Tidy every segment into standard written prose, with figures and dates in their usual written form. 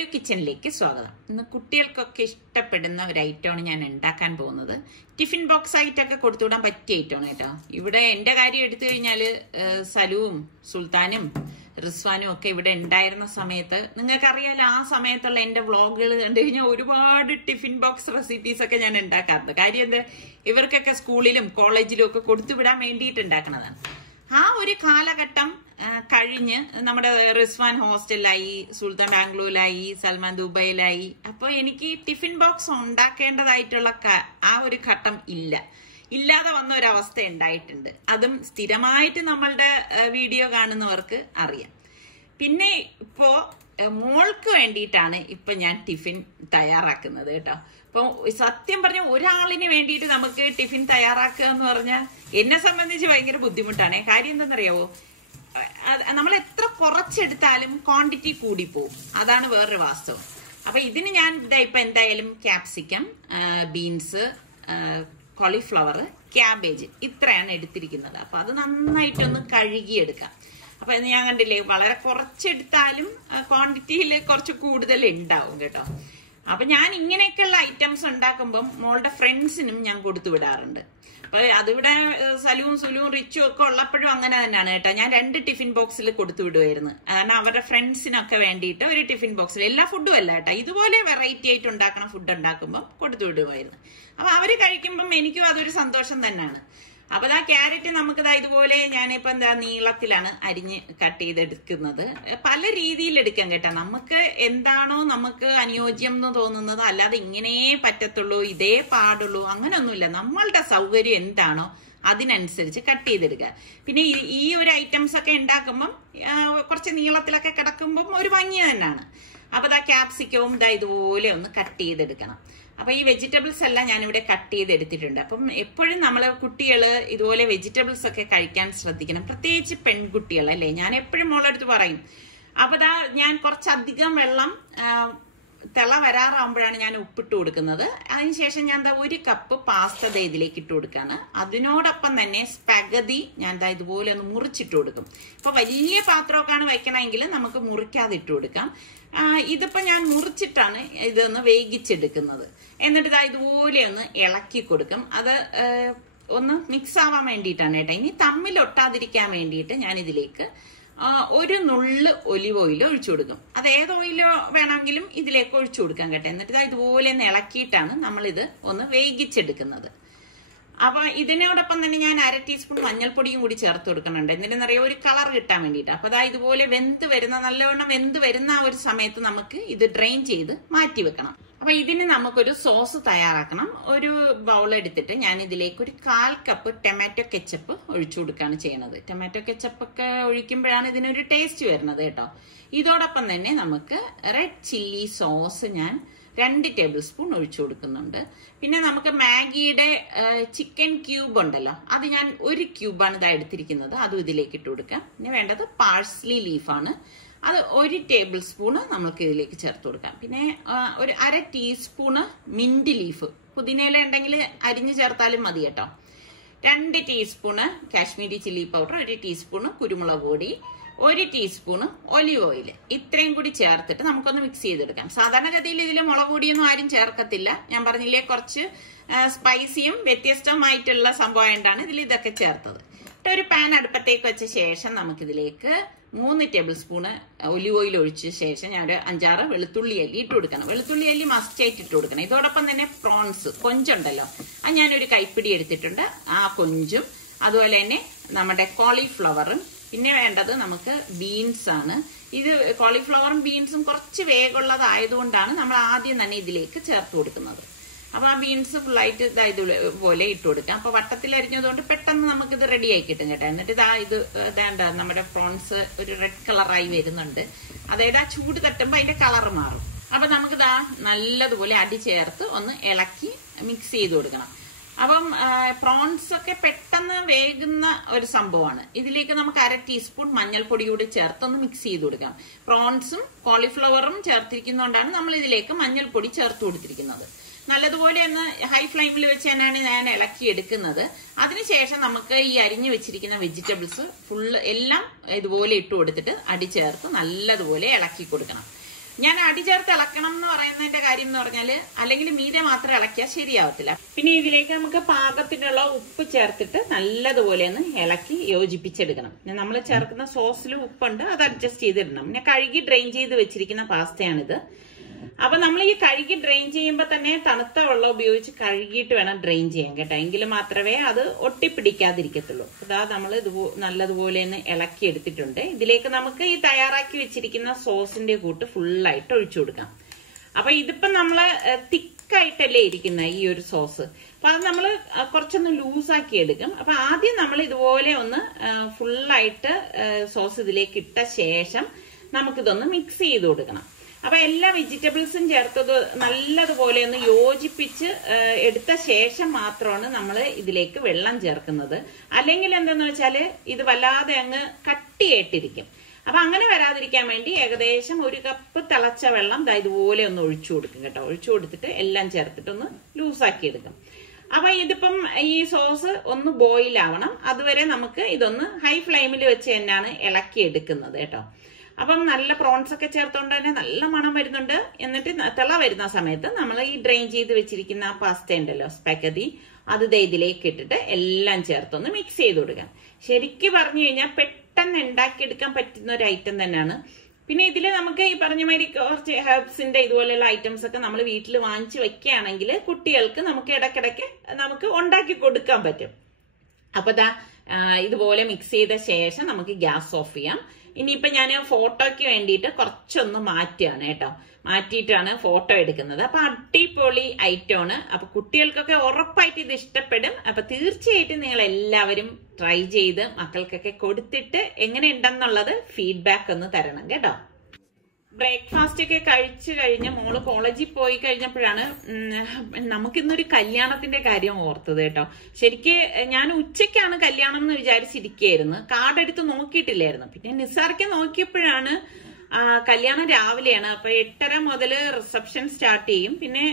സലു കിച്ചണിലേക്ക് സ്വാഗതം. ഇന്ന് കുട്ടികൾക്കൊക്കെ ഇഷ്ടപ്പെടുന്ന ഒരു ഐറ്റമാണ് ഞാൻ ഉണ്ടാക്കാൻ പോകുന്നത്. ടിഫിൻ ബോക്സ് ആയിട്ടൊക്കെ കൊടുത്തുവിടാൻ പറ്റിയ ഐറ്റമാണ് കേട്ടോ. ഇവിടെ എന്റെ കാര്യം എടുത്തു കഴിഞ്ഞാൽ സലുവും സുൽത്താനും റിസ്വാനും ഒക്കെ ഇവിടെ ഉണ്ടായിരുന്ന സമയത്ത് നിങ്ങൾക്കറിയാലോ, ആ സമയത്തുള്ള എന്റെ വ്ളോഗുകൾ കണ്ടു കഴിഞ്ഞാൽ ഒരുപാട് ടിഫിൻ ബോക്സ് റെസിപ്പീസ് ഒക്കെ ഞാൻ ഉണ്ടാക്കാറുണ്ട്. കാര്യം എന്താ, ഇവർക്കൊക്കെ സ്കൂളിലും കോളേജിലും ഒക്കെ കൊടുത്തുവിടാൻ വേണ്ടിയിട്ട് ഉണ്ടാക്കുന്നതാണ്. ആ ഒരു കാലഘട്ടം കഴിഞ്ഞ് നമ്മുടെ റിസ്വാൻ ഹോസ്റ്റലിലായി, സുൽത്താൻ ബാംഗ്ലൂരിലായി, സൽമാൻ ദുബൈയിലായി. അപ്പൊ എനിക്ക് ടിഫിൻ ബോക്സ് ഉണ്ടാക്കേണ്ടതായിട്ടുള്ള ആ ഒരു ഘട്ടം ഇല്ലാതെ വന്ന ഒരവസ്ഥ ഉണ്ടായിട്ടുണ്ട്. അതും സ്ഥിരമായിട്ട് നമ്മളുടെ വീഡിയോ കാണുന്നവർക്ക് അറിയാം. പിന്നെ ഇപ്പോ മോൾക്ക് വേണ്ടിയിട്ടാണ് ഇപ്പൊ ഞാൻ ടിഫിൻ തയ്യാറാക്കുന്നത് കേട്ടോ. അപ്പൊ സത്യം പറഞ്ഞ ഒരാളിന് വേണ്ടിയിട്ട് നമുക്ക് ടിഫിൻ തയ്യാറാക്കുക എന്ന് പറഞ്ഞാൽ എന്നെ സംബന്ധിച്ച് ഭയങ്കര ബുദ്ധിമുട്ടാണ്. കാര്യം എന്താണെന്നറിയാവോ, നമ്മൾ എത്ര കുറച്ചെടുത്താലും ക്വാണ്ടിറ്റി കൂടിപ്പോവും. അതാണ് വേറൊരു വാസ്തവം. അപ്പൊ ഇതിന് ഞാൻ ഇപ്പൊ എന്തായാലും ക്യാപ്സിക്കം, ബീൻസ്, കോളിഫ്ലവർ, ക്യാബേജ് ഇത്രയാണ് എടുത്തിരിക്കുന്നത്. അപ്പൊ അത് നന്നായിട്ടൊന്ന് കഴുകിയെടുക്കാം. അപ്പൊ ഞാൻ കണ്ടില്ലേ, വളരെ കുറച്ചെടുത്താലും ക്വാണ്ടിറ്റിയിൽ കുറച്ച് കൂടുതൽ ഉണ്ടാവും കേട്ടോ. അപ്പൊ ഞാൻ ഇങ്ങനെയൊക്കെയുള്ള ഐറ്റംസ് ഉണ്ടാക്കുമ്പം മോളുടെ ഫ്രണ്ട്സിനും ഞാൻ കൊടുത്തു വിടാറുണ്ട്. അപ്പൊ അതിവിടെ സലുവും സുലുവും റിച്ചും ഒക്കെ ഉള്ളപ്പോഴും അങ്ങനെ തന്നെയാണ് കേട്ടോ. ഞാൻ 2 ടിഫിൻ ബോക്സിൽ കൊടുത്തു വിടുമായിരുന്നു. കാരണം അവരുടെ ഫ്രണ്ട്സിനൊക്കെ വേണ്ടിയിട്ട് ഒരു ടിഫിൻ ബോക്സിൽ എല്ലാ ഫുഡും അല്ല കേട്ടോ, ഇതുപോലെ വെറൈറ്റി ആയിട്ട് ഉണ്ടാക്കണ ഫുഡ് ഉണ്ടാക്കുമ്പോൾ കൊടുത്തു വിടുമായിരുന്നു. അപ്പൊ അവര് കഴിക്കുമ്പം എനിക്കും അതൊരു സന്തോഷം തന്നെയാണ്. അപ്പൊ ആ ക്യാരറ്റ് നമുക്കിതാ ഇതുപോലെ ഞാനിപ്പോ എന്താ നീളത്തിലാണ് അരിഞ്ഞ് കട്ട് ചെയ്തെടുക്കുന്നത്. പല രീതിയിൽ എടുക്കാം കേട്ടോ. നമുക്ക് എന്താണോ നമുക്ക് അനുയോജ്യം എന്ന് തോന്നുന്നത്, അല്ലാതെ ഇങ്ങനെ പറ്റത്തുള്ളൂ, ഇതേ പാടുള്ളൂ, അങ്ങനെയൊന്നുമില്ല. നമ്മളുടെ സൗകര്യം എന്താണോ അതിനനുസരിച്ച് കട്ട് ചെയ്തെടുക്കുക. പിന്നെ ഈ ഒരു ഐറ്റംസ് ഒക്കെ ഉണ്ടാക്കുമ്പം കുറച്ച് നീളത്തിലൊക്കെ കിടക്കുമ്പം ഒരു ഭംഗി തന്നെയാണ്. അപ്പൊ ഇതാ ക്യാപ്സിക്കവും ഇതാ ഇതുപോലെ ഒന്ന് കട്ട് ചെയ്തെടുക്കണം. അപ്പൊ ഈ വെജിറ്റബിൾസ് എല്ലാം ഞാനിവിടെ കട്ട് ചെയ്തെടുത്തിട്ടുണ്ട്. അപ്പം എപ്പോഴും നമ്മള് കുട്ടികള് ഇതുപോലെ വെജിറ്റബിൾസ് ഒക്കെ കഴിക്കാൻ ശ്രദ്ധിക്കണം, പ്രത്യേകിച്ച് പെൺകുട്ടികൾ അല്ലേ. ഞാൻ എപ്പോഴും മോളെടുത്ത് പറയും. അപ്പൊ ദാ ഞാൻ കുറച്ചധികം വെള്ളം തിള വരാറാകുമ്പോഴാണ് ഞാൻ ഉപ്പിട്ട് കൊടുക്കുന്നത്. അതിനുശേഷം ഞാൻ ദാ 1 കപ്പ് പാസ്ത ഇതിലേക്ക് ഇട്ട് കൊടുക്കാണ്. അതിനോടൊപ്പം തന്നെ സ്പഗതി ഞാൻ ദാ ഇതുപോലെ ഒന്ന് മുറിച്ചിട്ട് കൊടുക്കും. ഇപ്പൊ വലിയ പാത്രമൊക്കെയാണ് വെക്കണമെങ്കിൽ നമുക്ക് മുറിക്കാതെ ഇട്ട് കൊടുക്കാം. ഇതിപ്പോ ഞാൻ മുറിച്ചിട്ടാണ് ഇതൊന്ന് വേവിച്ചെടുക്കുന്നത്. എന്നിട്ട് ഇതാ ഇതുപോലെ ഒന്ന് ഇളക്കി കൊടുക്കും. അത് ഒന്ന് മിക്സ് ആവാൻ വേണ്ടിയിട്ടാണ് കേട്ടോ. ഇനി തമ്മിൽ ഒട്ടാതിരിക്കാൻ വേണ്ടിയിട്ട് ഞാൻ ഇതിലേക്ക് 1 നുള്ള് ഒലിവ് ഓയിൽ ഒഴിച്ചു കൊടുക്കും. അത് ഏത് ഓയിലോ വേണമെങ്കിലും ഇതിലേക്ക് ഒഴിച്ചു കൊടുക്കാം കേട്ടോ. എന്നിട്ട് ഇതാ ഇതുപോലെ ഒന്ന് ഇളക്കിയിട്ടാണ് നമ്മളിത് ഒന്ന് വേവിച്ചെടുക്കുന്നത്. അപ്പൊ ഇതിനോടൊപ്പം തന്നെ ഞാൻ 1/2 ടീസ്പൂൺ മഞ്ഞൾപ്പൊടിയും കൂടി ചേർത്ത് കൊടുക്കുന്നുണ്ട്. എന്തിനെന്നറിയാം, ഒരു കളർ കിട്ടാൻ വേണ്ടിയിട്ട്. അപ്പൊ അതാ ഇതുപോലെ നല്ലവണ്ണം വെന്ത് വരുന്ന ആ ഒരു സമയത്ത് നമുക്ക് ഇത് ഡ്രെയിൻ ചെയ്ത് മാറ്റി വെക്കണം. അപ്പൊ ഇതിന് നമുക്കൊരു സോസ് തയ്യാറാക്കണം. ഒരു ബൗൾ എടുത്തിട്ട് ഞാൻ ഇതിലേക്ക് ഒരു 1/4 കപ്പ് ടൊമാറ്റോ കെച്ചപ്പ് ഒഴിച്ചു കൊടുക്കുകയാണ് ചെയ്യണത്. ടൊമാറ്റോ കെച്ചപ്പ് ഒക്കെ ഒഴിക്കുമ്പോഴാണ് ഇതിനൊരു ടേസ്റ്റ് വരുന്നത് കേട്ടോ. ഇതോടൊപ്പം തന്നെ നമുക്ക് റെഡ് ചില്ലി സോസ് ഞാൻ 2 ടേബിൾ സ്പൂൺ ഒഴിച്ചു കൊടുക്കുന്നുണ്ട്. പിന്നെ നമുക്ക് മാഗിയുടെ ചിക്കൻ ക്യൂബ് ഉണ്ടല്ലോ, അത് ഞാൻ 1 ക്യൂബാണ് ഇതാ എടുത്തിരിക്കുന്നത്. അതും ഇതിലേക്ക് ഇട്ട് കൊടുക്കാം. പിന്നെ വേണ്ടത് പാഴ്സ്ലി ലീഫാണ്. അത് 1 ടേബിൾ സ്പൂണ് നമുക്ക് ഇതിലേക്ക് ചേർത്ത് കൊടുക്കാം. പിന്നെ ഒരു 1/2 ടീസ്പൂണ് മിന്റ് ലീഫ്, പുതിനയില ഉണ്ടെങ്കിൽ അരിഞ്ഞു ചേർത്താലും മതി കേട്ടോ. 2 teaspoon Kashmiri chilli powder, 1 teaspoon കുരുമുളക് പൊടി, 1 ടീസ്പൂണ് ഒലിവ് ഓയിൽ, ഇത്രയും കൂടി ചേർത്തിട്ട് നമുക്കൊന്ന് മിക്സ് ചെയ്തെടുക്കാം. സാധാരണഗതിയിൽ ഇതിൽ മുളക് പൊടിയൊന്നും ആരും ചേർക്കത്തില്ല. ഞാൻ പറഞ്ഞില്ലേ, കുറച്ച് സ്പൈസിയും വ്യത്യസ്തമായിട്ടുള്ള സംഭവമായിട്ടാണ് ഇതിൽ ഇതൊക്കെ ചേർത്തത്. ഒരു പാൻ അടുപ്പത്തേക്ക് വെച്ച ശേഷം നമുക്കിതിലേക്ക് 3 ടേബിൾ സ്പൂണ് ഒലിവ് ഓയിൽ ഒഴിച്ച ശേഷം ഞാൻ ഒരു 5-6 വെളുത്തുള്ളി അല്ലി ഇട്ട് കൊടുക്കണം. വെളുത്തുള്ളി അല്ലി മസ്റ്റായിട്ട് ഇട്ട് കൊടുക്കണം. ഇതോടൊപ്പം തന്നെ പ്രോൺസ് കൊഞ്ചുണ്ടല്ലോ, അത് ഞാനൊരു കൈപ്പിടി എടുത്തിട്ടുണ്ട്. ആ കൊഞ്ചും അതുപോലെ തന്നെ നമ്മുടെ കോളിഫ്ലവറും, പിന്നെ വേണ്ടത് നമുക്ക് ബീൻസ് ആണ്. ഇത് കോളിഫ്ലവറും ബീൻസും കുറച്ച് വേഗമുള്ളതായതുകൊണ്ടാണ് നമ്മൾ ആദ്യം തന്നെ ഇതിലേക്ക് ചേർത്ത് കൊടുക്കുന്നത്. അപ്പൊ ആ ബീൻസ് ഫുള്ളായിട്ട് ഇതുപോലെ ഇട്ട് കൊടുക്കാം. അപ്പൊ വട്ടത്തിൽ അരിഞ്ഞതുകൊണ്ട് പെട്ടെന്ന് നമുക്കിത് റെഡി ആയി കിട്ടും കേട്ടോ. എന്നിട്ട് ഇതാ നമ്മുടെ പ്രോൺസ് ഒരു റെഡ് കളറായി വരുന്നുണ്ട്. അതായത് ആ ചൂട് തട്ടുമ്പോൾ അതിന്റെ കളർ മാറും. അപ്പൊ നമുക്കിതാ നല്ലതുപോലെ അടി ചേർത്ത് ഒന്ന് ഇളക്കി മിക്സ് ചെയ്ത് കൊടുക്കണം. അപ്പം പ്രോൺസ് ഒക്കെ പെട്ടെന്ന് വേകുന്ന ഒരു സംഭവമാണ്. ഇതിലേക്ക് നമുക്ക് 1/2 ടീസ്പൂൺ മഞ്ഞൾപ്പൊടി കൂടി ചേർത്ത് ഒന്ന് മിക്സ് ചെയ്ത് കൊടുക്കാം. പ്രോൺസും കോളിഫ്ലവറും ചേർത്തിരിക്കുന്നതുകൊണ്ടാണ് നമ്മൾ ഇതിലേക്ക് മഞ്ഞൾപ്പൊടി ചേർത്ത് കൊടുത്തിരിക്കുന്നത്. നല്ലതുപോലെ ഒന്ന് ഹൈ ഫ്ലെയിമിൽ വെച്ച് തന്നെയാണ് ഞാൻ ഇളക്കി എടുക്കുന്നത്. അതിനുശേഷം നമുക്ക് ഈ അരിഞ്ഞു വെച്ചിരിക്കുന്ന വെജിറ്റബിൾസ് ഫുള്ള് എല്ലാം ഇതുപോലെ ഇട്ട് കൊടുത്തിട്ട് അടി ചേർത്ത് നല്ലതുപോലെ ഇളക്കി കൊടുക്കണം. ഞാൻ അടി ചേർത്ത് ഇളക്കണം എന്ന് പറയുന്നതിന്റെ കാര്യം എന്ന് പറഞ്ഞാല് അല്ലെങ്കിൽ മീതെ മാത്രം ഇളക്കിയാൽ ശരിയാവത്തില്ല. പിന്നെ ഇതിലേക്ക് നമുക്ക് പാകത്തിനുള്ള ഉപ്പ് ചേർത്തിട്ട് നല്ലതുപോലെ ഒന്ന് ഇളക്കി യോജിപ്പിച്ചെടുക്കണം. നമ്മൾ ചേർക്കുന്ന സോസിൽ ഉപ്പുണ്ട്, അത് അഡ്ജസ്റ്റ് ചെയ്തിടണം. പിന്നെ കഴുകി ഡ്രെയിൻ ചെയ്ത് വെച്ചിരിക്കുന്ന പാസ്തയാണിത്. അപ്പൊ നമ്മൾ ഈ കഴുകി ഡ്രെയിൻ ചെയ്യുമ്പോൾ തന്നെ തണുത്ത വെള്ളം ഉപയോഗിച്ച് കഴുകിയിട്ട് വേണം ഡ്രെയിൻ ചെയ്യാൻ കേട്ടോ, എങ്കിൽ മാത്രമേ അത് ഒട്ടിപ്പിടിക്കാതിരിക്കത്തുള്ളൂ. അതാ നമ്മൾ നല്ലതുപോലെ ഒന്ന് ഇളക്കി എടുത്തിട്ടുണ്ട്. ഇതിലേക്ക് നമുക്ക് ഈ തയ്യാറാക്കി വെച്ചിരിക്കുന്ന സോസിന്റെ കൂട്ട് ഫുള്ളായിട്ട് ഒഴിച്ചു കൊടുക്കാം. അപ്പൊ ഇതിപ്പോ നമ്മള് തിക്കായിട്ടല്ലേ ഇരിക്കുന്ന ഈ ഒരു സോസ്, അപ്പൊ അത് നമ്മൾ കുറച്ചൊന്ന് ലൂസാക്കി എടുക്കും. അപ്പൊ ആദ്യം നമ്മൾ ഇതുപോലെ ഒന്ന് ഫുള്ളായിട്ട് സോസ് ഇതിലേക്ക് ഇട്ട ശേഷം നമുക്കിതൊന്ന് മിക്സ് ചെയ്ത് കൊടുക്കണം. അപ്പൊ എല്ലാ വെജിറ്റബിൾസും ചേർത്തത് നല്ലതുപോലെ ഒന്ന് യോജിപ്പിച്ച് എടുത്ത ശേഷം മാത്രമാണ് നമ്മൾ ഇതിലേക്ക് വെള്ളം ചേർക്കുന്നത്. അല്ലെങ്കിൽ എന്താന്ന് വെച്ചാല് ഇത് വല്ലാതെ അങ്ങ് കട്ടിയായിട്ടിരിക്കും. അപ്പൊ അങ്ങനെ വരാതിരിക്കാൻ വേണ്ടി ഏകദേശം 1 കപ്പ് തിളച്ച വെള്ളം ഇതുപോലെ ഒന്ന് ഒഴിച്ചു കൊടുക്കും കേട്ടോ. ഒഴിച്ചു കൊടുത്തിട്ട് എല്ലാം ചേർത്തിട്ട് ഒന്ന് ലൂസാക്കി എടുക്കും. അപ്പൊ ഇതിപ്പം ഈ സോസ് ഒന്ന് ബോയിൽ ആവണം, അതുവരെ നമുക്ക് ഇതൊന്ന് ഹൈ ഫ്ലെയിമിൽ വെച്ച് തന്നെയാണ് ഇളക്കി എടുക്കുന്നത് കേട്ടോ. അപ്പം നല്ല പ്രോൺസ് ഒക്കെ ചേർത്തോണ്ട് തന്നെ നല്ല മണം വരുന്നുണ്ട്. എന്നിട്ട് തിള വരുന്ന സമയത്ത് നമ്മൾ ഈ ഡ്രെയിൻ ചെയ്ത് വെച്ചിരിക്കുന്ന പാസ്ത ഉണ്ടല്ലോ, സ്പാഗതി, അത് ഇതിലേക്ക് ഇട്ടിട്ട് എല്ലാം ചേർത്തൊന്ന് മിക്സ് ചെയ്ത് കൊടുക്കാം. ശരിക്കും പറഞ്ഞു കഴിഞ്ഞാൽ പെട്ടെന്ന് ഉണ്ടാക്കിയെടുക്കാൻ പറ്റുന്ന ഒരു ഐറ്റം തന്നെയാണ്. പിന്നെ ഇതിൽ നമുക്ക് ഈ പറഞ്ഞ മാതിരി കുറച്ച് ഹെർബ്സിന്റെ ഇതുപോലെയുള്ള ഐറ്റംസ് ഒക്കെ നമ്മൾ വീട്ടിൽ വാങ്ങിച്ച് വെക്കുകയാണെങ്കിൽ കുട്ടികൾക്ക് നമുക്ക് ഇടയ്ക്കിടയ്ക്ക് നമുക്ക് ഉണ്ടാക്കി കൊടുക്കാൻ പറ്റും. അപ്പൊ ഇതുപോലെ മിക്സ് ചെയ്ത ശേഷം നമുക്ക് ഗ്യാസ് ഓഫ് ചെയ്യാം. ഇനിയിപ്പൊ ഞാൻ ഫോട്ടോയ്ക്ക് വേണ്ടിയിട്ട് കുറച്ചൊന്ന് മാറ്റുകയാണ് കേട്ടോ. മാറ്റിയിട്ടാണ് ഫോട്ടോ എടുക്കുന്നത്. അപ്പൊ അടിപൊളി ഐറ്റമാണ്. അപ്പൊ കുട്ടികൾക്കൊക്കെ ഉറപ്പായിട്ട് ഇത് ഇഷ്ടപ്പെടും. അപ്പൊ തീർച്ചയായിട്ടും നിങ്ങൾ എല്ലാവരും ട്രൈ ചെയ്ത് മക്കൾക്കൊക്കെ കൊടുത്തിട്ട് എങ്ങനെ ഉണ്ടെന്നുള്ളത് ഫീഡ്ബാക്ക് ഒന്ന് തരണം കേട്ടോ. ബ്രേക്ക്ഫാസ്റ്റ് ഒക്കെ കഴിച്ചു കഴിഞ്ഞ് മോള് കോളേജിൽ പോയി കഴിഞ്ഞപ്പോഴാണ് നമുക്കിന്നൊരു കല്യാണത്തിന്റെ കാര്യം ഓർത്തത് കേട്ടോ. ശരിക്ക് ഞാൻ ഉച്ചയ്ക്കാണ് കല്യാണം എന്ന് വിചാരിച്ചിരിക്കുകയായിരുന്നു, കാർഡ് എടുത്ത് നോക്കിയിട്ടില്ലായിരുന്നു. പിന്നെ നിസാർക്ക് നോക്കിയപ്പോഴാണ് കല്യാണം രാവിലെയാണ്. അപ്പൊ 8:30 മുതൽ റിസപ്ഷൻ സ്റ്റാർട്ട് ചെയ്യും. പിന്നെ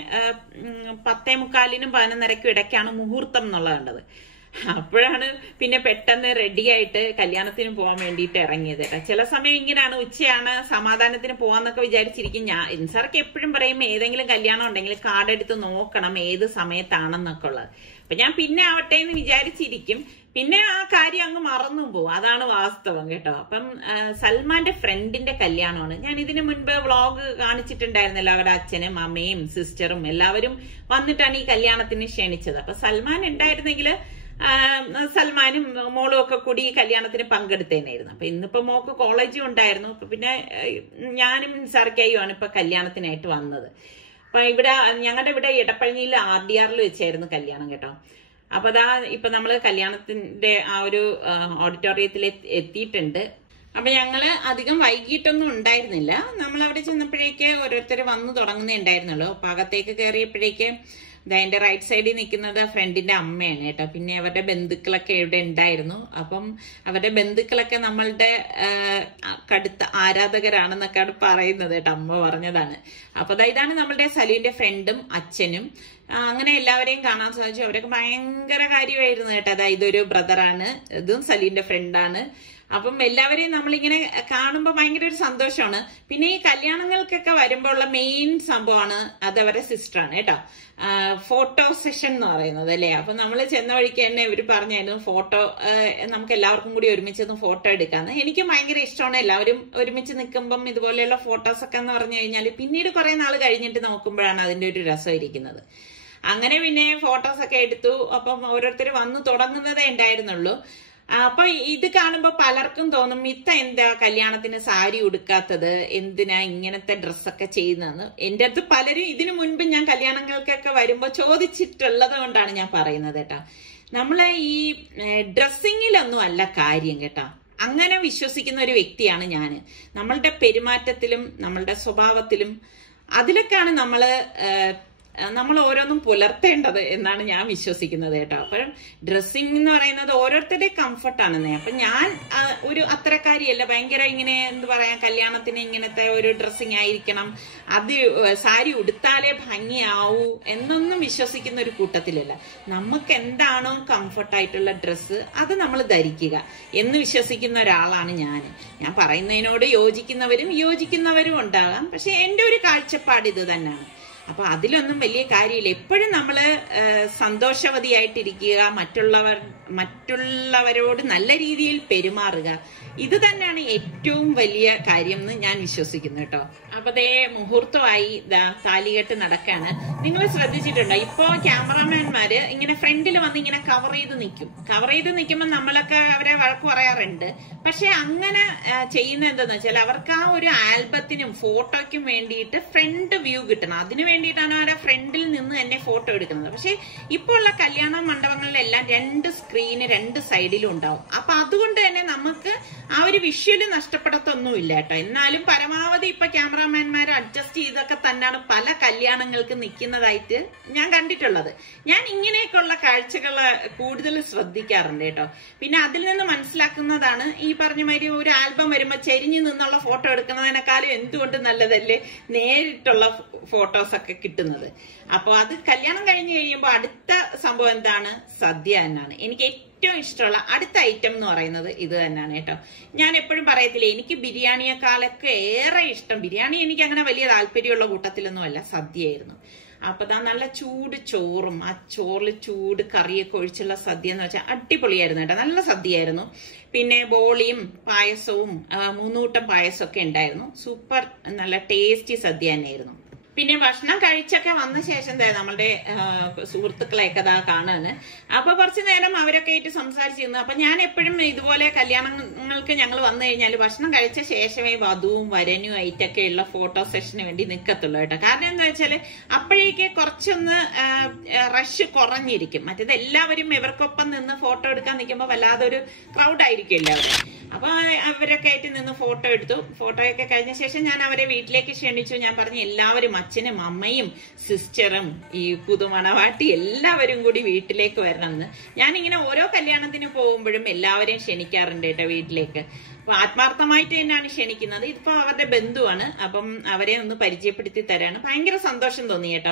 10:45-നും 11:30-ക്കും ഇടയ്ക്കാണ് മുഹൂർത്തം എന്നുള്ളത് കണ്ടത്. അപ്പോഴാണ് പിന്നെ പെട്ടെന്ന് റെഡിയായിട്ട് കല്യാണത്തിന് പോകാൻ വേണ്ടിയിട്ട് ഇറങ്ങിയത് കേട്ടോ. ചില സമയം ഇങ്ങനെയാണ്, ഉച്ചയാണ് സമാധാനത്തിന് പോവാന്നൊക്കെ വിചാരിച്ചിരിക്കും. ഇൻസാർക്ക് എപ്പോഴും പറയും ഏതെങ്കിലും കല്യാണം ഉണ്ടെങ്കിൽ കാർഡ് എടുത്ത് നോക്കണം ഏത് സമയത്താണെന്നൊക്കെ ഉള്ളത്. അപ്പൊ ഞാൻ പിന്നെ ആവട്ടെ എന്ന് വിചാരിച്ചിരിക്കും. പിന്നെ ആ കാര്യം അങ്ങ് മറന്നും പോകും, അതാണ് വാസ്തവം കേട്ടോ. അപ്പം സൽമാന്റെ ഫ്രണ്ടിന്റെ കല്യാണമാണ്. ഞാൻ ഇതിനു മുൻപ് വ്ളോഗ് കാണിച്ചിട്ടുണ്ടായിരുന്നല്ലോ. അവരുടെ അച്ഛനും അമ്മയും സിസ്റ്ററും എല്ലാവരും വന്നിട്ടാണ് ഈ കല്യാണത്തിന് ക്ഷണിച്ചത്. അപ്പൊ സൽമാൻ ഉണ്ടായിരുന്നെങ്കിൽ സൽമാനും മോളും ഒക്കെ കൂടി ഈ കല്യാണത്തിന് പങ്കെടുത്തേനായിരുന്നു. അപ്പൊ ഇന്നിപ്പോ മോക്ക് കോളേജും ഉണ്ടായിരുന്നു. അപ്പൊ പിന്നെ ഞാനും സർക്കായുമാണ് ഇപ്പൊ കല്യാണത്തിനായിട്ട് വന്നത്. അപ്പൊ ഞങ്ങളുടെ ഇവിടെ ഇടപ്പഴഞ്ഞിയിൽ RDRൽ വെച്ചായിരുന്നു കല്യാണം കേട്ടോ. അപ്പൊ ഇപ്പൊ നമ്മള് കല്യാണത്തിന്റെ ആ ഒരു ഓഡിറ്റോറിയത്തിൽ എത്തിയിട്ടുണ്ട്. അപ്പൊ ഞങ്ങള് അധികം വൈകിട്ടൊന്നും ഉണ്ടായിരുന്നില്ല. നമ്മൾ അവിടെ ചെന്നപ്പോഴേക്ക് ഓരോരുത്തർ വന്നു തുടങ്ങുന്നേ ഉണ്ടായിരുന്നല്ലോ. അപ്പൊ അകത്തേക്ക് കയറിയപ്പോഴേക്ക് എന്റെ റൈറ്റ് സൈഡിൽ നിൽക്കുന്നത് ഫ്രണ്ടിന്റെ അമ്മയാണ് കേട്ടോ. പിന്നെ അവരുടെ ബന്ധുക്കളൊക്കെ ഇവിടെ ഉണ്ടായിരുന്നു. അപ്പം അവരുടെ ബന്ധുക്കളൊക്കെ നമ്മളുടെ കടുത്ത ആരാധകരാണെന്നൊക്കെയാണ് പറയുന്നത് കേട്ടോ, അമ്മ പറഞ്ഞതാണ്. അപ്പൊ ഇതാണ് നമ്മളുടെ സലുവിന്റെ ഫ്രണ്ടും അച്ഛനും. അങ്ങനെ എല്ലാവരെയും കാണാൻ സാധിച്ചു. അവരൊക്കെ ഭയങ്കര കാര്യമായിരുന്നു കേട്ടോ. ഇതൊരു ബ്രദറാണ്, ഇതും സലുവിന്റെ ഫ്രണ്ടാണ്. അപ്പം എല്ലാവരെയും നമ്മളിങ്ങനെ കാണുമ്പോൾ ഭയങ്കര ഒരു സന്തോഷമാണ്. പിന്നെ ഈ കല്യാണങ്ങൾക്കൊക്കെ വരുമ്പോൾ ഉള്ള മെയിൻ സംഭവമാണ് അത് അവരുടെ സിസ്റ്ററാണ് കേട്ടോ. ഫോട്ടോ സെഷൻ എന്ന് പറയുന്നത് അല്ലേ. അപ്പൊ നമ്മൾ ചെന്ന വഴിക്ക് തന്നെ ഇവർ പറഞ്ഞായിരുന്നു ഫോട്ടോ നമുക്ക് എല്ലാവർക്കും കൂടി ഒരുമിച്ചൊന്ന് ഫോട്ടോ എടുക്കാന്ന്. എനിക്ക് ഭയങ്കര ഇഷ്ടമാണ് എല്ലാവരും ഒരുമിച്ച് നിൽക്കുമ്പം ഇതുപോലെയുള്ള ഫോട്ടോസ് ഒക്കെ എന്ന് പറഞ്ഞു കഴിഞ്ഞാൽ പിന്നീട് കുറെ നാൾ കഴിഞ്ഞിട്ട് നോക്കുമ്പോഴാണ് അതിന്റെ ഒരു രസം ഇരിക്കുന്നത്. അങ്ങനെ പിന്നെ ഫോട്ടോസ് ഒക്കെ എടുത്തു. അപ്പം ഓരോരുത്തർ വന്നു തുടങ്ങുന്നതേ ഉണ്ടായിരുന്നുള്ളൂ. അപ്പൊ ഇത് കാണുമ്പോ പലർക്കും തോന്നും എന്താ കല്യാണത്തിന് സാരി ഉടുക്കാത്തത്, എന്തിനാ ഇങ്ങനത്തെ ഡ്രസ്സൊക്കെ ചെയ്യുന്നതെന്ന്. എന്റെ അടുത്ത് പലരും ഇതിനു മുൻപ് ഞാൻ കല്യാണങ്ങൾക്കൊക്കെ വരുമ്പോ ചോദിച്ചിട്ടുള്ളത് കൊണ്ടാണ് ഞാൻ പറയുന്നത് കേട്ടോ. നമ്മളെ ഈ ഡ്രസ്സിങ്ങിലൊന്നും അല്ല കാര്യം കേട്ടോ. അങ്ങനെ വിശ്വസിക്കുന്ന ഒരു വ്യക്തിയാണ് ഞാന്. നമ്മളുടെ പെരുമാറ്റത്തിലും നമ്മളുടെ സ്വഭാവത്തിലും അതിലൊക്കെയാണ് നമ്മള് നമ്മൾ ഓരോന്നും പുലർത്തേണ്ടത് എന്നാണ് ഞാൻ വിശ്വസിക്കുന്നത് കേട്ടോ. അപ്പോഴും ഡ്രസ്സിംഗ് എന്ന് പറയുന്നത് ഓരോരുത്തരുടെ കംഫർട്ടാണെന്നേ. അപ്പൊ ഞാൻ ഒരു അത്രക്കാരിയല്ല, ഭയങ്കര ഇങ്ങനെ എന്ത് പറയാ, കല്യാണത്തിന് ഇങ്ങനത്തെ ഒരു ഡ്രസ്സിംഗ് ആയിരിക്കണം, അത് സാരി ഉടുത്താലേ ഭംഗിയാവൂ എന്നൊന്നും വിശ്വസിക്കുന്ന ഒരു കൂട്ടത്തിലല്ല. നമുക്ക് എന്താണോ കംഫർട്ടായിട്ടുള്ള ഡ്രസ്സ് അത് നമ്മൾ ധരിക്കുക എന്ന് വിശ്വസിക്കുന്ന ഒരാളാണ് ഞാൻ പറയുന്നതിനോട് യോജിക്കുന്നവരും ഉണ്ടാകാം. പക്ഷെ എന്റെ ഒരു കാഴ്ചപ്പാട് ഇത് തന്നെയാണ്. അപ്പൊ അതിലൊന്നും വലിയ കാര്യമില്ല. എപ്പോഴും നമ്മള് സന്തോഷവതിയായിട്ടിരിക്കുക, മറ്റുള്ളവരോട് നല്ല രീതിയിൽ പെരുമാറുക, ഇത് തന്നെയാണ് ഏറ്റവും വലിയ കാര്യം എന്ന് ഞാൻ വിശ്വസിക്കുന്നു കേട്ടോ. അപ്പൊ ദേ മുഹൂർത്തമായി താലികെട്ട് നടക്കാണ്. നിങ്ങൾ ശ്രദ്ധിച്ചിട്ടുണ്ടോ, ഇപ്പോ ക്യാമറാമാൻമാര് ഇങ്ങനെ ഫ്രണ്ടിൽ വന്ന് ഇങ്ങനെ കവർ ചെയ്ത് നിൽക്കുമ്പോൾ നമ്മളൊക്കെ അവരെ വഴക്ക് പറയാറുണ്ട്. പക്ഷെ അങ്ങനെ ചെയ്യുന്ന എന്താന്ന് വെച്ചാൽ അവർക്ക് ആ ഒരു ആൽബത്തിനും ഫോട്ടോയ്ക്കും വേണ്ടിയിട്ട് ഫ്രണ്ട് വ്യൂ കിട്ടണം. അതിനു വേണ്ടിയിട്ടാണ് അവരെ ഫ്രണ്ടിൽ നിന്ന് തന്നെ ഫോട്ടോ എടുക്കുന്നത്. പക്ഷെ ഇപ്പോൾ ഉള്ള കല്യാണ മണ്ഡപങ്ങളിലെല്ലാം 2 സ്ക്രീന് 2 സൈഡിലും ഉണ്ടാവും. അപ്പൊ അതുകൊണ്ട് തന്നെ നമുക്ക് ആ ഒരു വിഷ്വല് നഷ്ടപ്പെടത്തൊന്നുമില്ല കേട്ടോ. എന്നാലും പരമാവധി ഇപ്പൊ ക്യാമറാമാൻമാർ അഡ്ജസ്റ്റ് ചെയ്തൊക്കെ തന്നെയാണ് പല കല്യാണങ്ങൾക്ക് നിൽക്കുന്നതായിട്ട് ഞാൻ കണ്ടിട്ടുള്ളത്. ഞാൻ ഇങ്ങനെയൊക്കെയുള്ള കാഴ്ചകള് കൂടുതൽ ശ്രദ്ധിക്കാറുണ്ട് കേട്ടോ. പിന്നെ അതിൽ നിന്ന് മനസ്സിലാക്കുന്നതാണ് ഈ പറഞ്ഞ മാതിരി ഒരു ആൽബം വരുമ്പോ ചെരിഞ്ഞു നിന്നുള്ള ഫോട്ടോ എടുക്കുന്നതിനേക്കാളും എന്തുകൊണ്ട് നല്ലതല്ലേ നേരിട്ടുള്ള ഫോട്ടോസ് ഒക്കെ കിട്ടുന്നത്. അപ്പൊ അത് കല്യാണം കഴിഞ്ഞ് കഴിയുമ്പോൾ അടുത്ത സംഭവം എന്താണ്, സദ്യ തന്നെയാണ്. എനിക്ക് ഏറ്റവും ഇഷ്ടമുള്ള അടുത്ത ഐറ്റം എന്ന് പറയുന്നത് ഇത് തന്നെയാണ് കേട്ടോ. ഞാൻ എപ്പോഴും പറയത്തില്ലേ, എനിക്ക് ബിരിയാണിയെക്കാളൊക്കെ ഏറെ ഇഷ്ടം, ബിരിയാണി എനിക്ക് അങ്ങനെ വലിയ താല്പര്യമുള്ള കൂട്ടത്തിലൊന്നുമല്ല, സദ്യയായിരുന്നു. അപ്പൊ നല്ല ചൂട് ചോറും ആ ചോറിൽ ചൂട് കറിയൊക്കെ ഒഴിച്ചുള്ള സദ്യ എന്ന് വെച്ചാൽ അടിപൊളിയായിരുന്നു കേട്ടോ. നല്ല സദ്യയായിരുന്നു. പിന്നെ ബോളിയും പായസവും 3 കൂട്ടം പായസമൊക്കെ ഉണ്ടായിരുന്നു. സൂപ്പർ നല്ല ടേസ്റ്റി സദ്യ തന്നെയായിരുന്നു. പിന്നെ ഭക്ഷണം കഴിച്ചൊക്കെ വന്ന ശേഷം നമ്മളുടെ സുഹൃത്തുക്കളെയൊക്കെ കാണാന്. അപ്പൊ കുറച്ചു നേരം അവരൊക്കെ ആയിട്ട് സംസാരിച്ചിരുന്നു. അപ്പൊ ഞാൻ എപ്പോഴും ഇതുപോലെ കല്യാണങ്ങൾക്ക് ഞങ്ങൾ വന്നു കഴിഞ്ഞാൽ ഭക്ഷണം കഴിച്ച ശേഷമേ വധുവും വരനും ആയിട്ടൊക്കെയുള്ള ഫോട്ടോ സെഷന് വേണ്ടി നിൽക്കത്തുള്ളൂ കേട്ടോ. കാരണം എന്താ വെച്ചാല് അപ്പോഴേക്ക് കുറച്ചൊന്ന് റഷ് കുറഞ്ഞിരിക്കും. മറ്റേത് എല്ലാവരും ഇവർക്കൊപ്പം നിന്ന് ഫോട്ടോ എടുക്കാൻ നിൽക്കുമ്പോൾ വല്ലാതെ ഒരു ക്രൗഡ് ആയിരിക്കും എല്ലാവരും. അപ്പൊ അവരൊക്കെ ആയിട്ട് നിന്ന് ഫോട്ടോ എടുത്തു. ഫോട്ടോയൊക്കെ കഴിഞ്ഞ ശേഷം ഞാൻ അവരെ വീട്ടിലേക്ക് ക്ഷണിച്ചു. ഞാൻ പറഞ്ഞു എല്ലാവരും, അച്ഛനും അമ്മയും സിസ്റ്ററും ഈ പുതുമണവാട്ടി എല്ലാവരും കൂടി വീട്ടിലേക്ക് വരണമെന്ന്. ഞാനിങ്ങനെ ഓരോ കല്യാണത്തിന് പോകുമ്പോഴും എല്ലാവരെയും ക്ഷണിക്കാറുണ്ട് കേട്ടോ വീട്ടിലേക്ക്. അപ്പൊ ആത്മാർത്ഥമായിട്ട് തന്നെയാണ് ക്ഷണിക്കുന്നത്. ഇതിപ്പോ അവരുടെ ബന്ധുവാണ്. അപ്പം അവരെ ഒന്ന് പരിചയപ്പെടുത്തി തരാണ്. ഭയങ്കര സന്തോഷം തോന്നി കേട്ടോ.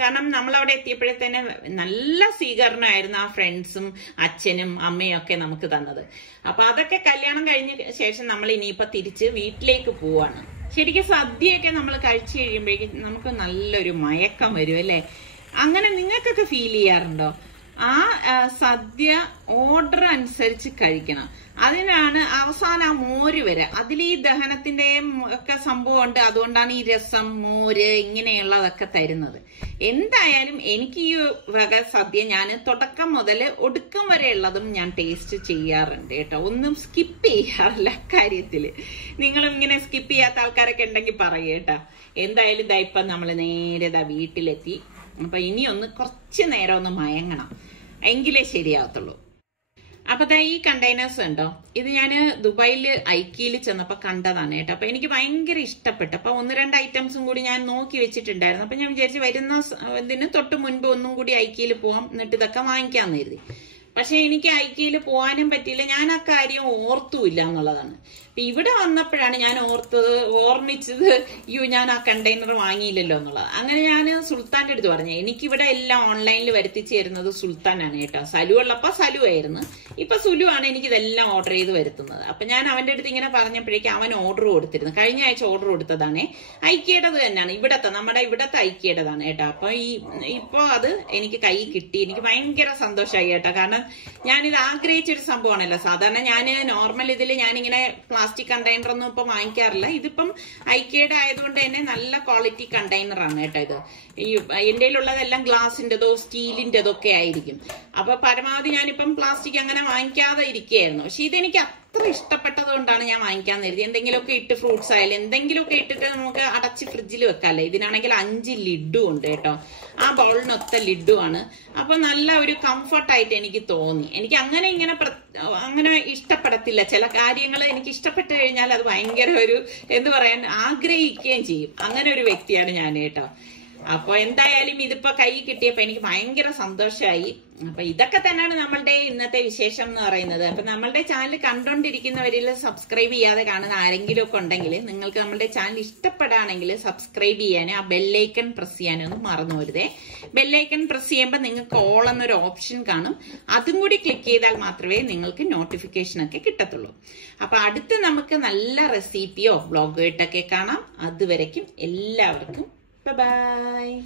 കാരണം നമ്മളവിടെ എത്തിയപ്പോഴേ തന്നെ നല്ല സ്വീകരണമായിരുന്നു ആ ഫ്രണ്ട്സും അച്ഛനും അമ്മയും ഒക്കെ നമുക്ക് തന്നത്. അപ്പൊ അതൊക്കെ കല്യാണം കഴിഞ്ഞ ശേഷം നമ്മൾ ഇനിയിപ്പോ തിരിച്ച് വീട്ടിലേക്ക് പോവാണ്. ശരിക്കും സദ്യയൊക്കെ നമ്മൾ കഴിച്ചു കഴിയുമ്പോഴേക്കും നമുക്ക് നല്ലൊരു മയക്കം വരും അല്ലേ? അങ്ങനെ നിങ്ങൾക്കൊക്കെ ഫീൽ ചെയ്യാറുണ്ടോ? ആ സദ്യ ഓർഡർ അനുസരിച്ച് കഴിക്കണം. അതിനാണ് അവസാനം ആ മോര് വരെ. അതിൽ ഈ ദഹനത്തിന്റെയും ഒക്കെ സംഭവം ഉണ്ട്. അതുകൊണ്ടാണ് ഈ രസം, മോര് ഇങ്ങനെയുള്ളതൊക്കെ തരുന്നത്. എന്തായാലും എനിക്ക് ഈ വക സദ്യ ഞാൻ തുടക്കം മുതൽ ഒടുക്കം വരെ ഉള്ളതും ഞാൻ ടേസ്റ്റ് ചെയ്യാറുണ്ട് കേട്ടോ. ഒന്നും സ്കിപ്പ് ചെയ്യാറില്ല കാര്യത്തില്. നിങ്ങളും ഇങ്ങനെ സ്കിപ്പ് ചെയ്യാത്ത ആൾക്കാരൊക്കെ ഉണ്ടെങ്കിൽ പറയൂ കേട്ടോ. എന്തായാലും ഇപ്പൊ നമ്മൾ നേരെ വീട്ടിലെത്തി. അപ്പൊ ഇനി ഒന്ന് കുറച്ച് നേരം ഒന്ന് മയങ്ങണം, എങ്കിലേ ശരിയാവത്തുള്ളൂ. അപ്പൊ ഈ കണ്ടെയ്നേഴ്സ് ഉണ്ടോ, ഇത് ഞാൻ ദുബായിൽ ഐക്കിയിൽ ചെന്നപ്പോ കണ്ടതാണ് കേട്ടോ. അപ്പൊ എനിക്ക് ഭയങ്കര ഇഷ്ടപ്പെട്ടു. അപ്പൊ 1-2 ഐറ്റംസും കൂടി ഞാൻ നോക്കി വെച്ചിട്ടുണ്ടായിരുന്നു. അപ്പൊ ഞാൻ വിചാരിച്ചു വരുന്ന ഇതിന് തൊട്ട് മുൻപ് ഒന്നും കൂടി ഐക്കിയിൽ പോവാം, എന്നിട്ട് ഇതൊക്കെ വാങ്ങിക്കാന്ന് കരുതി. പക്ഷെ എനിക്ക് ഐക്കിയിൽ പോകാനും പറ്റിയില്ല. ഞാൻ ആ കാര്യം ഓർത്തുമില്ല എന്നുള്ളതാണ്. അപ്പൊ ഇവിടെ വന്നപ്പോഴാണ് ഞാൻ ഓർമ്മിച്ചത്, ഞാൻ ആ കണ്ടെയ്നർ വാങ്ങിയില്ലല്ലോ എന്നുള്ളത്. അങ്ങനെ ഞാൻ സുൽത്താന്റെ അടുത്ത് പറഞ്ഞു, എനിക്കിവിടെ എല്ലാം ഓൺലൈനിൽ വരുത്തിച്ചു തരുന്നത് സുൽത്താനാണ് കേട്ടോ. സലു ഉള്ളപ്പോ സലു ആയിരുന്നു, ഇപ്പൊ സുലു ആണ് എനിക്കിതെല്ലാം ഓർഡർ ചെയ്ത് വരുത്തുന്നത്. അപ്പൊ ഞാൻ അവന്റെ അടുത്ത് ഇങ്ങനെ പറഞ്ഞപ്പോഴേക്കും അവൻ ഓർഡർ കൊടുത്തിരുന്നു. കഴിഞ്ഞ ആഴ്ച ഓർഡർ കൊടുത്തതാണേ. ഐക്കിയുടേത് തന്നെയാണ്, നമ്മുടെ ഇവിടത്തെ ഐക്കിയുടേതാണ് കേട്ടോ. അപ്പൊ ഇപ്പൊ അത് എനിക്ക് കൈ കിട്ടി. എനിക്ക് ഭയങ്കര സന്തോഷമായി കേട്ടോ. കാരണം ഞാനിത് ആഗ്രഹിച്ചൊരു സംഭവമാണല്ലോ. സാധാരണ ഞാൻ നോർമൽ ഇതിൽ ഞാനിങ്ങനെ പ്ലാസ്റ്റിക് കണ്ടെയ്നർ ഒന്നും ഇപ്പൊ വാങ്ങിക്കാറില്ല. ഇതിപ്പം ഐക്കിയുടെ ആയതുകൊണ്ട് തന്നെ നല്ല ക്വാളിറ്റി കണ്ടെയ്നർ ആണ് കേട്ടോ. ഇത് എന്റെ ഉള്ളതെല്ലാം ഗ്ലാസിന്റെതോ സ്റ്റീലിന്റെതോ ഒക്കെ ആയിരിക്കും. അപ്പൊ പരമാവധി ഞാനിപ്പം പ്ലാസ്റ്റിക് അങ്ങനെ വാങ്ങിക്കാതെ ഇരിക്കുകയായിരുന്നു. പക്ഷെ ഇതെനിക്ക് അത്ര ഇഷ്ടപ്പെട്ടത് കൊണ്ടാണ് ഞാൻ വാങ്ങിക്കാൻ കരുതി. എന്തെങ്കിലുമൊക്കെ ഇട്ട് ഫ്രൂട്ട്സ് ആയാലും എന്തെങ്കിലുമൊക്കെ ഇട്ടിട്ട് നമുക്ക് അടച്ച് ഫ്രിഡ്ജിൽ വെക്കാമല്ലോ. ഇതിനാണെങ്കിൽ 5 ലിഡും ഉണ്ട് കേട്ടോ. ആ ബൗളിനൊത്ത ലിഡും ആണ്. അപ്പൊ നല്ല ഒരു കംഫർട്ടായിട്ട് എനിക്ക് തോന്നി. എനിക്ക് അങ്ങനെ ഇഷ്ടപ്പെടത്തില്ല ചില കാര്യങ്ങൾ. എനിക്ക് ഇഷ്ടപ്പെട്ടു കഴിഞ്ഞാൽ അത് ഭയങ്കര ഒരു ആഗ്രഹിക്കുകയും ചെയ്യും. അങ്ങനെ ഒരു വ്യക്തിയാണ് ഞാൻ കേട്ടോ. അപ്പൊ എന്തായാലും ഇതിപ്പോ കൈ കിട്ടിയപ്പോ എനിക്ക് ഭയങ്കര സന്തോഷമായി. അപ്പൊ ഇതൊക്കെ തന്നെയാണ് നമ്മളുടെ ഇന്നത്തെ വിശേഷം എന്ന് പറയുന്നത്. അപ്പൊ നമ്മളുടെ ചാനൽ കണ്ടോണ്ടിരിക്കുന്നവരിൽ സബ്സ്ക്രൈബ് ചെയ്യാതെ കാണുന്ന ആരെങ്കിലും ഒക്കെ ഉണ്ടെങ്കിൽ നിങ്ങൾക്ക് നമ്മളുടെ ചാനൽ ഇഷ്ടപ്പെടുകയാണെങ്കിൽ സബ്സ്ക്രൈബ് ചെയ്യാനും ആ ബെല്ലൈക്കൺ പ്രസ് ചെയ്യാനൊന്നും മറന്നു വരുതേ. ബെല്ലൈക്കൺ പ്രസ് ചെയ്യുമ്പോൾ നിങ്ങൾക്ക് ഓൾ എന്നൊരു ഓപ്ഷൻ കാണും. അതും കൂടി ക്ലിക്ക് ചെയ്താൽ മാത്രമേ നിങ്ങൾക്ക് നോട്ടിഫിക്കേഷൻ ഒക്കെ കിട്ടത്തുള്ളൂ. അപ്പൊ അടുത്ത് നമുക്ക് നല്ല റെസിപ്പിയോ വ്ളോഗോ ഇട്ടൊക്കെ കാണാം. അതുവരയ്ക്കും എല്ലാവർക്കും ബൈ.